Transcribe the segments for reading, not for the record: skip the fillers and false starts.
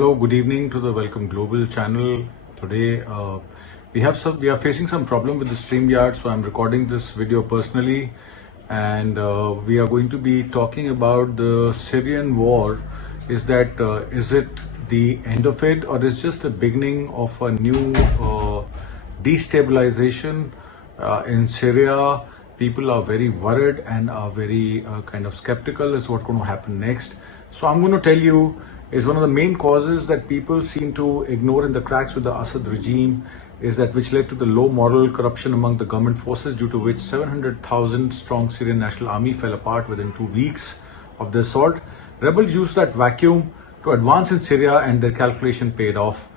Hello, good evening to the Welcome Global channel. Today we are facing some problem with the StreamYard, so I'm recording this video personally, and we are going to be talking about the Syrian war. Is it the end of it, or is just the beginning of a new destabilization in Syria? People are very worried and are very kind of skeptical as what's going to happen next. So I'm going to tell you is one of the main causes that people seem to ignore in the cracks with the Assad regime is that which led to the low moral corruption among the government forces, due to which 700,000 strong Syrian National Army fell apart within 2 weeks of the assault. Rebels used that vacuum to advance in Syria, and their calculation paid off.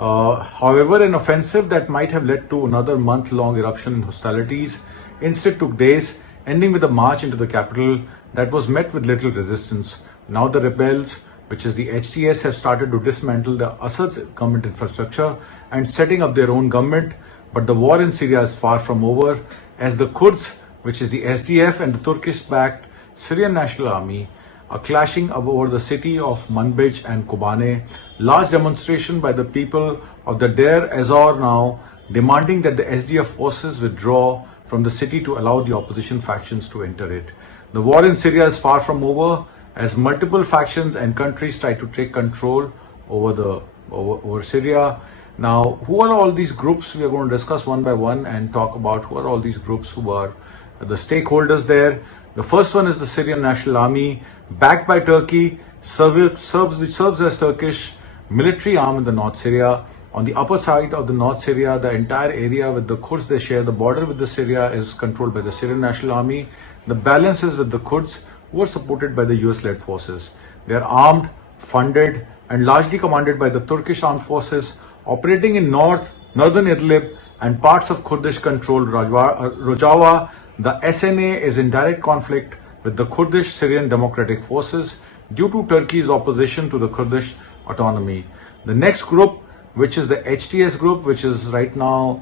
However, an offensive that might have led to another month-long eruption in hostilities instead took days, ending with a march into the capital that was met with little resistance. Now the rebels, which is the HTS, have started to dismantle the Assad's government infrastructure and setting up their own government. But the war in Syria is far from over, as the Kurds, which is the SDF, and the Turkish-backed Syrian National Army are clashing over the city of Manbij and Kobane. Large demonstration by the people of the Deir ez-Zor now demanding that the SDF forces withdraw from the city to allow the opposition factions to enter it. The war in Syria is far from over, as multiple factions and countries try to take control over Syria. Now, who are all these groups? We are going to discuss one by one and talk about who are all these groups, who are the stakeholders there. The first one is the Syrian National Army, backed by Turkey, which serves as Turkish military arm in the North Syria. On the upper side of the North Syria, the entire area with the Kurds they share the border with the Syria is controlled by the Syrian National Army. The balance is with the Kurds, who are supported by the US-led forces. They are armed, funded, and largely commanded by the Turkish armed forces operating in northern Idlib and parts of Kurdish-controlled Rojava. The SNA is in direct conflict with the Kurdish Syrian Democratic Forces due to Turkey's opposition to the Kurdish autonomy. The next group, which is the HTS group, which is right now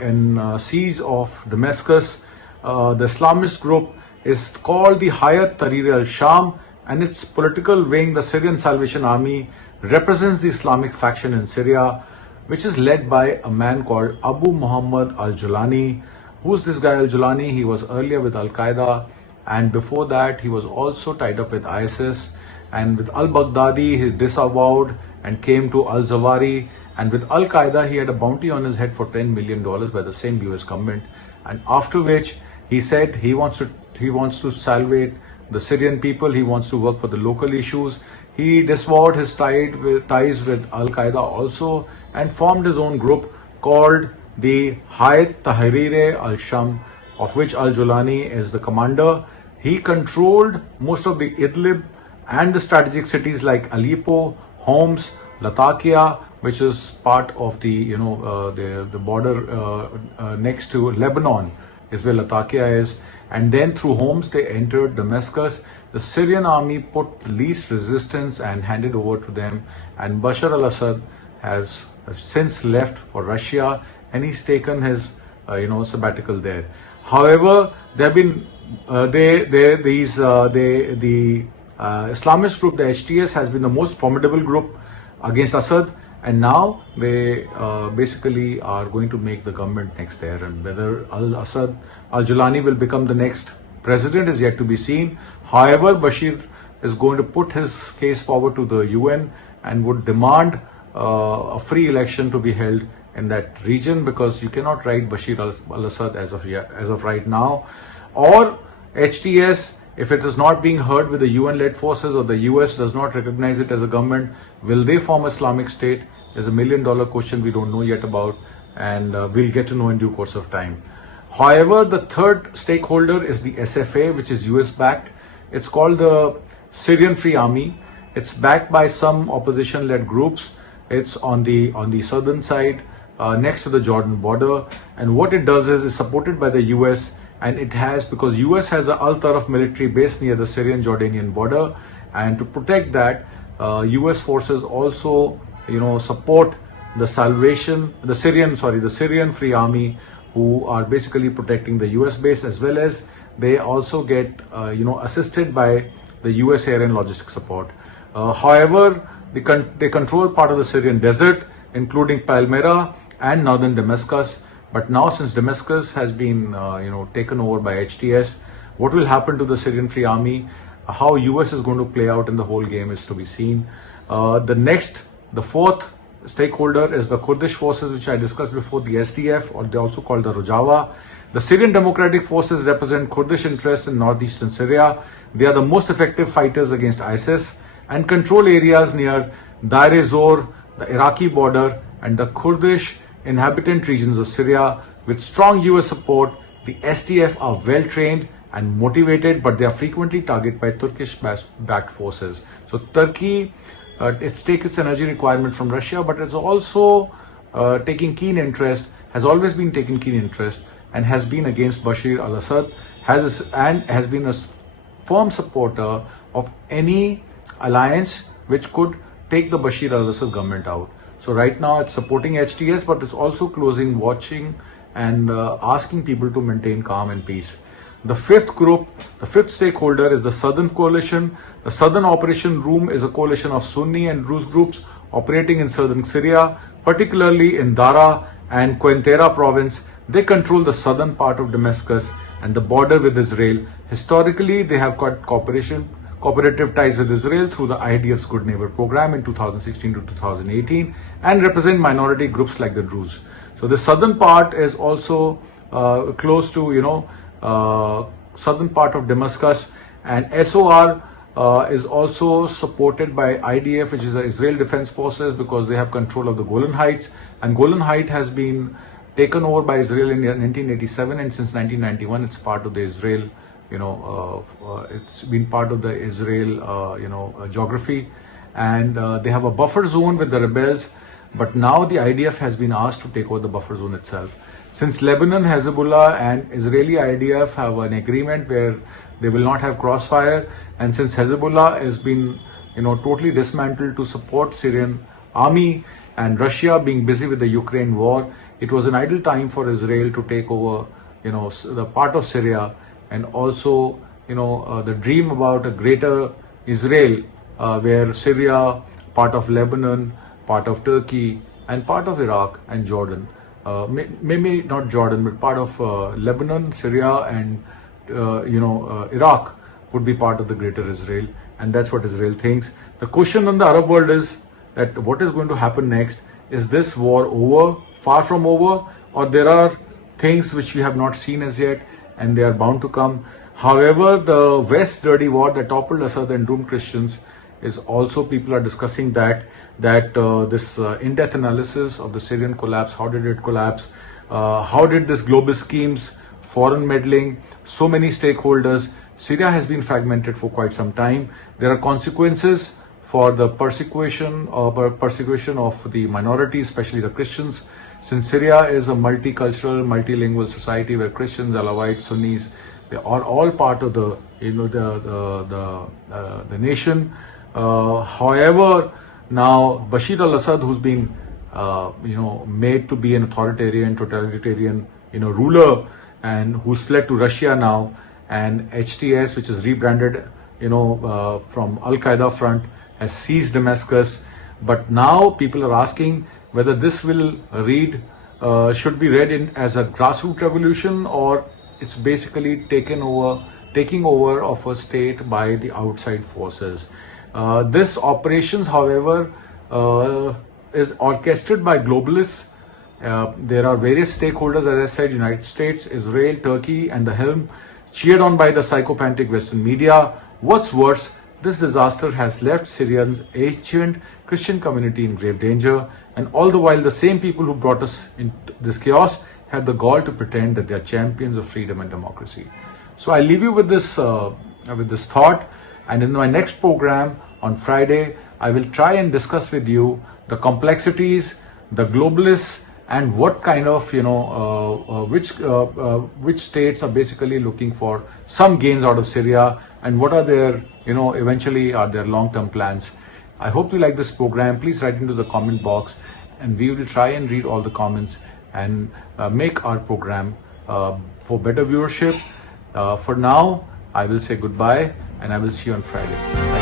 in siege of Damascus, the Islamist group is called the Hayat Tahrir al-Sham, and its political wing, the Syrian Salvation Army, represents the Islamic faction in Syria, which is led by a man called Abu Muhammad al-Julani. Who's this guy al-Julani? He was earlier with Al-Qaeda, and before that he was also tied up with ISIS. And with al-Baghdadi he disavowed and came to al-Zawahiri, and with Al-Qaeda he had a bounty on his head for $10 million by the same US government, and after which he said he wants to salvate the Syrian people. He wants to work for the local issues. He disavowed his ties with Al-Qaeda also, and formed his own group called the Hayat Tahrir al-Sham, of which al-Julani is the commander. He controlled most of the Idlib and the strategic cities like Aleppo, Homs, Latakia, which is part of the the border next to Lebanon is where Latakia is. And then through Homs they entered Damascus. The Syrian army put least resistance and handed over to them, and Bashar al-Assad has since left for Russia, and he's taken his sabbatical there. However, there have been the Islamist group, the HTS, has been the most formidable group against Assad, and now they basically are going to make the government next there. And whether al-Julani will become the next president is yet to be seen. However, Bashir is going to put his case forward to the UN and would demand a free election to be held in that region, because you cannot write Bashir al-Assad as of right now. Or HTS, if it is not being heard with the UN-led forces, or the US does not recognize it as a government, will they form Islamic State? There's $1 million question we don't know yet about, and we'll get to know in due course of time. However, the third stakeholder is the SFA, which is US-backed. It's called the Syrian Free Army. It's backed by some opposition-led groups. It's on the southern side, next to the Jordan border, and what it does is it's supported by the US. And it has, because US has a Al-Taraf military base near the Syrian-Jordanian border, and to protect that, US forces also support the Syrian Free Army, who are basically protecting the US base, as well as they also get assisted by the US air and logistic support. However, They control part of the Syrian desert, including Palmyra and northern Damascus. But now, since Damascus has been, taken over by HTS, what will happen to the Syrian Free Army? How US is going to play out in the whole game is to be seen. The fourth stakeholder is the Kurdish forces, which I discussed before, the SDF, or they also called the Rojava. The Syrian Democratic Forces represent Kurdish interests in northeastern Syria. They are the most effective fighters against ISIS and control areas near Deir ez-Zor, the Iraqi border, and the Kurdish inhabitant regions of Syria. With strong US support, the SDF are well trained and motivated, but they are frequently targeted by Turkish-backed forces. So Turkey, it's taken its energy requirement from Russia, but it's also has always been taking keen interest, and has been against Bashar al-Assad, has been a firm supporter of any alliance which could take the Bashar al-Assad government out. So right now it's supporting HTS, but it's also closing, watching, and asking people to maintain calm and peace. The fifth stakeholder is the Southern Coalition. The Southern Operation Room is a coalition of Sunni and Druze groups operating in southern Syria, particularly in Dara and Quneitra province. They control the southern part of Damascus and the border with Israel. Historically, they have got cooperative ties with Israel through the IDF's Good Neighbor program in 2016 to 2018, and represent minority groups like the Druze. So the southern part is also close to, southern part of Damascus, and SOR is also supported by IDF, which is the Israel Defense Forces, because they have control of the Golan Heights, and Golan Heights has been taken over by Israel in 1987, and since 1991 it's part of the Israel, it's been part of the Israel, geography, and they have a buffer zone with the rebels. But now the IDF has been asked to take over the buffer zone itself. Since Lebanon, Hezbollah and Israeli IDF have an agreement where they will not have crossfire, and since Hezbollah has been, totally dismantled to support Syrian army, and Russia being busy with the Ukraine war, it was an idle time for Israel to take over, the part of Syria, and also, the dream about a greater Israel, where Syria, part of Lebanon, part of Turkey, and part of Iraq and Jordan, maybe not Jordan, but part of Lebanon, Syria, and Iraq would be part of the greater Israel, and that's what Israel thinks. The question on the Arab world is that what is going to happen next? Is this war over, far from over, or there are things which we have not seen as yet, and they are bound to come? However, the West's dirty war that toppled Assad and doomed Christians is also, people are discussing that this in-depth analysis of the Syrian collapse. How did it collapse? How did this global schemes, foreign meddling, so many stakeholders? Syria has been fragmented for quite some time. There are consequences for the persecution of the minorities, especially the Christians. Since Syria is a multicultural, multilingual society where Christians, Alawites, Sunnis, they are all part of the nation. However, now Bashar al-Assad, who's been made to be an authoritarian, totalitarian ruler, and who's fled to Russia now, and HTS, which is rebranded from Al-Qaeda front, has seized Damascus. But now people are asking whether this will should be read as a grassroots revolution, or it's basically taking over of a state by the outside forces. This operations, however, is orchestrated by globalists. There are various stakeholders, as I said, United States, Israel, Turkey, and the helm, cheered on by the psychopathic Western media. What's worse, this disaster has left Syrians' ancient Christian community in grave danger, and all the while the same people who brought us into this chaos had the gall to pretend that they are champions of freedom and democracy. So I leave you with this thought, and in my next program on Friday, I will try and discuss with you the complexities, the globalists, and what kind of which states are basically looking for some gains out of Syria, and what are their eventually are their long-term plans. I hope you like this program. Please write into the comment box, and we will try and read all the comments and make our program for better viewership. For now, I will say goodbye, and I will see you on Friday.